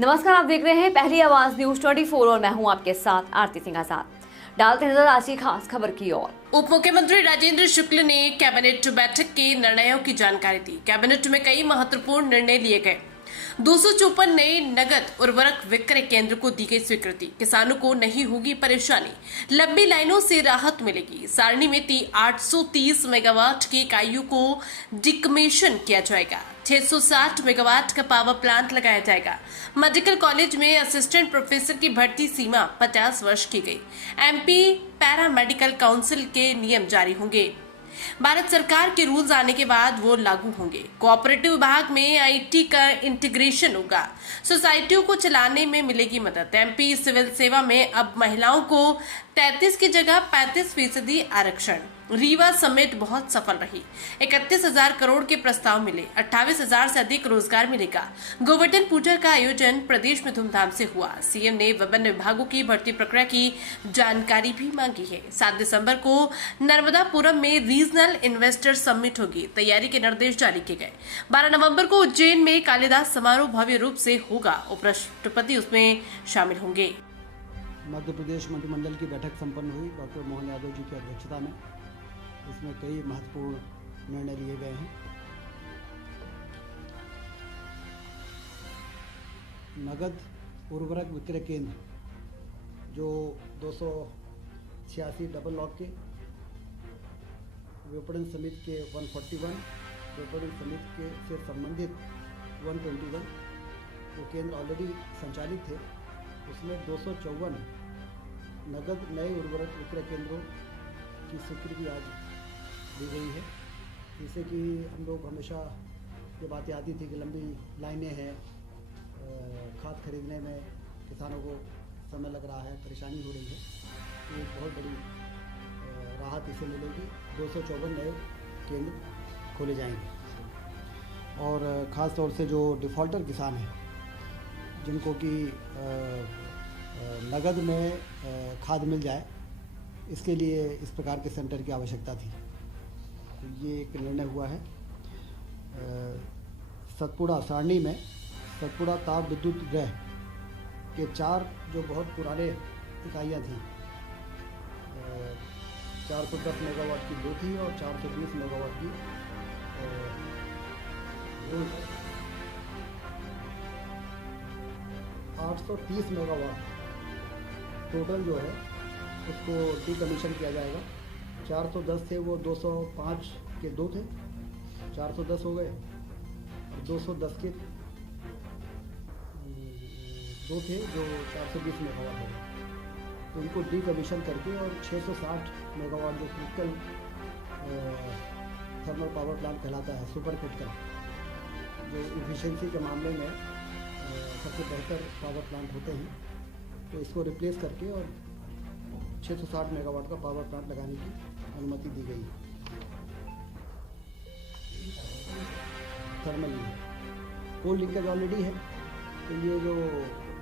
नमस्कार, आप देख रहे हैं पहली आवाज न्यूज 24 और मैं हूं आपके साथ आरती सिंह आजाद। डालते नजर आज की खास खबर की ओर। उप मुख्यमंत्री राजेंद्र शुक्ल ने कैबिनेट बैठक के निर्णयों की जानकारी दी। कैबिनेट में कई महत्वपूर्ण निर्णय लिए गए। 254 नए नगद उर्वरक विक्रय केंद्र को दी गई स्वीकृति। किसानों को नहीं होगी परेशानी, लंबी लाइनों से राहत मिलेगी। सारणी में 830 मेगावाट की इकाइयों को डिकमीशन किया जाएगा। 660 मेगावाट का पावर प्लांट लगाया जाएगा। मेडिकल कॉलेज में असिस्टेंट प्रोफेसर की भर्ती सीमा 50 वर्ष की गई। एमपी पैरा मेडिकल काउंसिल के नियम जारी होंगे। भारत सरकार के रूल्स आने के बाद वो लागू होंगे। कोऑपरेटिव विभाग में आईटी का इंटीग्रेशन होगा। सोसाइटियों को चलाने में मिलेगी मदद। एमपी सिविल सेवा में अब महिलाओं को 33 की जगह 35% आरक्षण। रीवा समिट बहुत सफल रही। 31,000 करोड़ के प्रस्ताव मिले। 28,000 से अधिक रोजगार मिलेगा। गोवर्धन पूजा का आयोजन प्रदेश में धूमधाम से हुआ। सीएम ने विभिन्न विभागों की भर्ती प्रक्रिया की जानकारी भी मांगी है। 7 दिसंबर को नर्मदापुरम में रीजनल इन्वेस्टर समिट होगी। तैयारी के निर्देश जारी किए गए। 12 नवंबर को उज्जैन में कालिदास समारोह भव्य रूप से होगा। उपराष्ट्रपति उसमें शामिल होंगे। मध्य प्रदेश मंत्रिमंडल की बैठक संपन्न हुई डॉक्टर मोहन यादव जी की अध्यक्षता में। इसमें कई महत्वपूर्ण निर्णय लिए गए हैं। नगद उर्वरक विक्रय केंद्र जो 286 डबल लॉक के, विपणन समिति के 141, विपणन समिति के से संबंधित 121 वो केंद्र ऑलरेडी संचालित थे। उसमें 254 नगद नए उर्वरक विक्रय केंद्रों की स्वीकृति आज दी गई है। जिससे कि हम लोग हमेशा ये बातें आती थी कि लंबी लाइनें हैं, खाद खरीदने में किसानों को समय लग रहा है, परेशानी हो रही है। तो एक बहुत बड़ी राहत इसे मिलेगी। 254 नए केंद्र खोले जाएंगे और ख़ास तौर से जो डिफ़ॉल्टर किसान हैं जिनको कि नगद में खाद मिल जाए, इसके लिए इस प्रकार के सेंटर की आवश्यकता थी। ये एक निर्णय हुआ है। सतपुड़ा सारणी में सतपुड़ा ताप विद्युत गृह के 4 जो बहुत पुराने इकाइयाँ थी, 410 मेगावाट की 2 थी और 420 मेगावाट की 2, 830 मेगावाट टोटल जो है उसको डिकमीशन किया जाएगा। 410 थे वो 205 के 2 थे, 410 हो गए और 210 के 2 थे जो 420 मेगावाट हो गए। तो इनको डिकमीशन करके और 660 मेगावाट जो क्रिटिकल थर्मल पावर प्लांट कहलाता है, सुपर क्रिटिकल, जो इफिशिएंसी के मामले में सबसे बेहतर पावर प्लांट होते हैं, तो इसको रिप्लेस करके और 660 मेगावाट का पावर प्लांट लगाने की अनुमति दी गई है। थर्मल कोल लिंकेज ऑलरेडी है। तो ये जो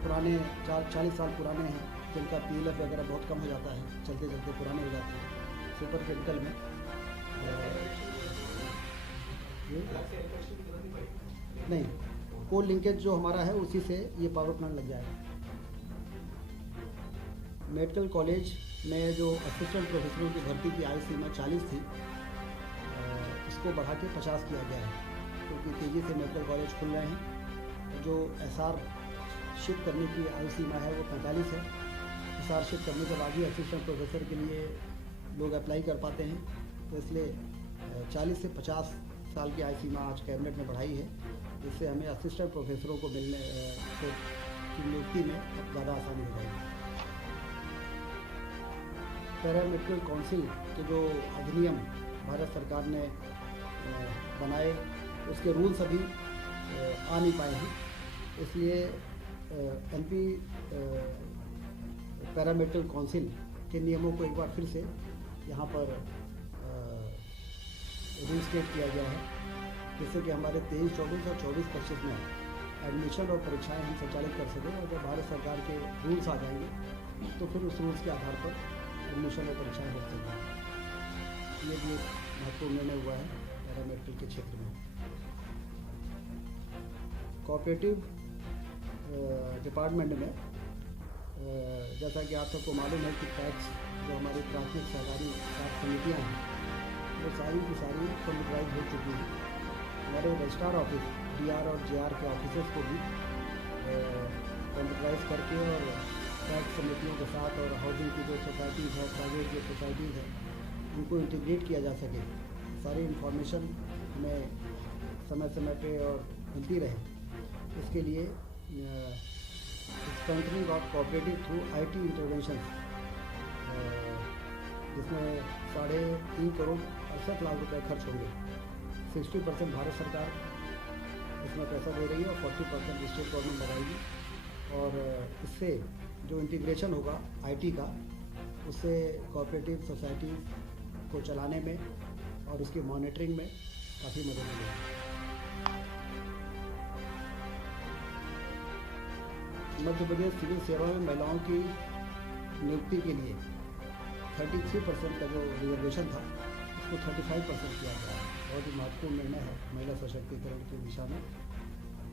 पुराने 40 साल पुराने हैं जिनका PLF वगैरह बहुत कम हो जाता है, चलते चलते पुराने हो जाते हैं, सुपर क्रिटिकल में नहीं, कोल लिंकेज जो हमारा है उसी से ये पावर प्लांट लग जाएगा। मेडिकल कॉलेज में जो असिस्टेंट प्रोफेसरों की भर्ती की आयु सीमा 40 थी, इसको बढ़ा के 50 किया गया है, क्योंकि तेज़ी से मेडिकल कॉलेज खुल रहे हैं। जो SR शिफ्ट करने की आयु सीमा है वो 45 है। SR शिफ्ट करने के बाद ही असिस्टेंट प्रोफेसर के लिए लोग अप्लाई कर पाते हैं। तो इसलिए 40 से 50 साल की आयु सीमा आज कैबिनेट में बढ़ाई है, जिससे हमें असिस्टेंट प्रोफेसरों को मिलने की नियुक्ति में ज़्यादा आसानी हो जाएगी। पैरा मेडिकल काउंसिल के जो अधिनियम भारत सरकार ने बनाए, उसके रूल्स अभी आ नहीं पाए हैं। इसलिए MP पैरा मेडिकल काउंसिल के नियमों को एक बार फिर से यहाँ पर रीस्टेट किया गया है, जिससे कि हमारे 23-24 और 24-25 में एडमिशन और परीक्षाएं हम संचालित कर सकें। और जब भारत सरकार के रूल्स आ जाएंगे तो फिर उस रूल्स के आधार पर एडमिशन और परीक्षाएं हो सकेंगी। ये भी एक महत्वपूर्ण निर्णय हुआ है पैरामेडिकल के क्षेत्र में। कोऑपरेटिव डिपार्टमेंट में जैसा कि आप सबको मालूम है कि टैक्स जो हमारी प्राथमिक सहकारी समितियाँ हैं वो सारी की सारी कंप्यूटराइज हो चुकी हैं। हमारे रजिस्ट्रार ऑफिस DR और JR के ऑफिसर्स को भी कंप्यूटराइज करके और टैक्स समितियों के साथ और हाउसिंग की जो सोसाइटीज़ है, प्राइवेट जो सोसाइटीज़ हैं, उनको इंटीग्रेट किया जा सके, सारी इंफॉर्मेशन हमें समय समय पे और मिलती रहे। इसके लिए strengthening of cooperative through IT intervention, जिसमें 3.5 करोड़ 68 लाख रुपए खर्च होंगे। 60% भारत सरकार इसमें पैसा दे रही है और 40% स्टेट गवर्नमेंट लगाएगी। और इससे जो इंटीग्रेशन होगा IT का, उससे कोऑपरेटिव सोसाइटी को चलाने में और उसकी मॉनिटरिंग में काफ़ी मदद मिलेगी। मध्य प्रदेश सिविल सेवा में महिलाओं की नियुक्ति के लिए 33% का जो रिजर्वेशन था उसको 35% किया गया है। बहुत ही महत्वपूर्ण निर्णय है महिला सशक्तिकरण की दिशा में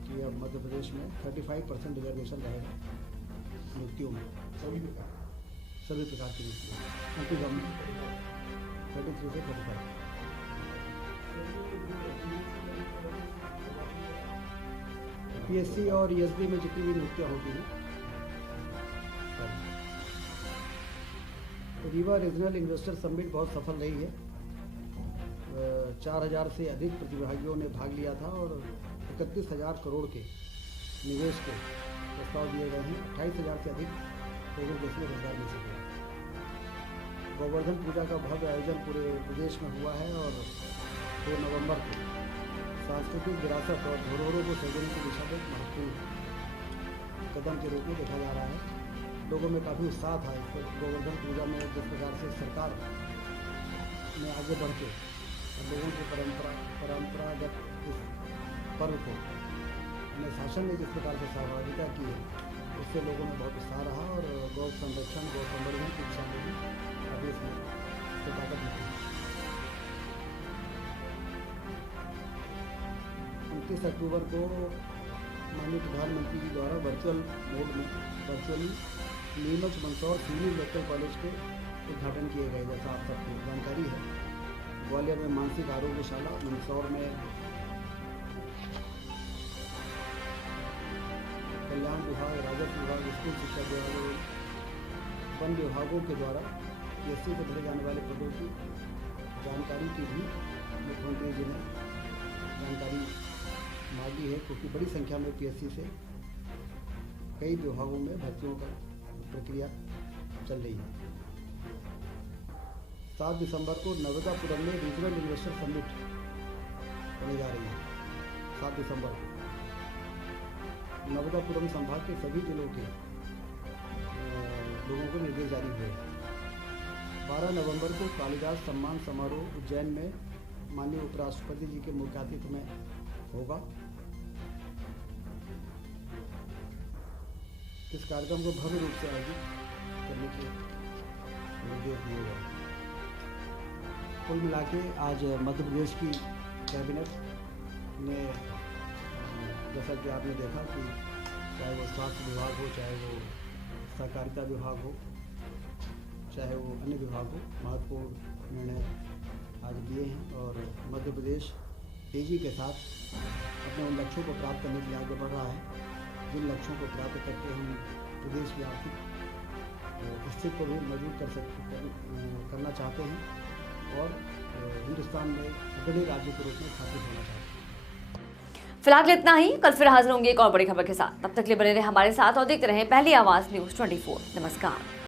कि अब मध्य प्रदेश में 35% रिजर्वेशन रहेगा नियुक्तियों में, सभी प्रकार की नियुक्तियों उनकी गवर्नमेंट 33 से 35। PSC और ESD में जितनी भी नियुक्तियाँ होती हैं, रीवा रीजनल इन्वेस्टर समिट बहुत सफल रही है। 4000 से अधिक प्रतिभागियों ने भाग लिया था और 31,000 करोड़ के निवेश के प्रस्ताव दिए गए हैं। 28,000 से अधिक लोगों को इसमें रोजगार मिल सकेगा। गोवर्धन पूजा का भव्य आयोजन पूरे प्रदेश में हुआ है और 2 नवंबर को सांस्कृतिक विरासत और धरोहरों को सजने की दिशा में महत्वपूर्ण कदम के रूप में देखा जा रहा है। लोगों में काफ़ी उत्साह था इस पर। गोवर्धन पूजा में जिस प्रकार से सरकार ने आगे बढ़ के लोगों की परंपरागत इस पर्व को अपने शासन ने जिस प्रकार से सहभागिता की है, उससे लोगों में बहुत उत्साह रहा और गौ संरक्षण, गौ संवर्धन की दिशा में भी अभी इसमें ताकत मिली। 29 अक्टूबर को माननीय प्रधानमंत्री जी द्वारा virtually Neemuch Mandsaur senior medical college के उद्घाटन किए गए। जैसा आप सबको जानकारी है, ग्वालियर में मानसिक आरोग्यशाला, मंदसौर में कल्याण विभाग, राजस्व विभाग, स्कूल शिक्षा विभाग, वन विभागों के द्वारा PSC से भरे जाने वाले पदों की जानकारी की भी मुख्यमंत्री जी ने जानकारी मांगी है, क्योंकि बड़ी संख्या में PSC से कई विभागों में भर्तियों का प्रक्रिया चल रही है। 7 दिसंबर को नर्मदापुरम में रीजनल इन्वेस्टर समिट होने जा रही है। 7 दिसंबर को नर्मदापुरम संभाग के सभी जिलों के लोगों को निर्देश जारी हुए। 12 नवंबर को कालिदास सम्मान समारोह उज्जैन में माननीय उपराष्ट्रपति जी के मुख्य आतिथ्य में होगा। इस कार्यक्रम को भव्य रूप से आयोजित करने के निर्देश दिए गए। कुल मिला के आज मध्य प्रदेश की कैबिनेट ने, जैसा कि आपने देखा कि चाहे वो स्वास्थ्य विभाग हो, चाहे वो सहकारिता विभाग हो, चाहे वो अन्य विभाग हो, महत्वपूर्ण निर्णय आज दिए हैं और मध्य प्रदेश तेज़ी के साथ अपने उन लक्ष्यों को प्राप्त करने के लिए आगे बढ़ रहा है जिन लक्ष्यों को प्राप्त करके हम प्रदेश की आर्थिक स्थिति को भी मजबूत करना चाहते हैं और हिंदुस्तान में अग्रणी राज्य के रूप में स्थापित होना चाहते हैं। फिलहाल इतना ही। कल फिर हाजिर होंगे एक और बड़ी खबर के साथ। तब तक के लिए बने रहे हमारे साथ और देखते रहें पहली आवाज़ न्यूज़ 24। नमस्कार।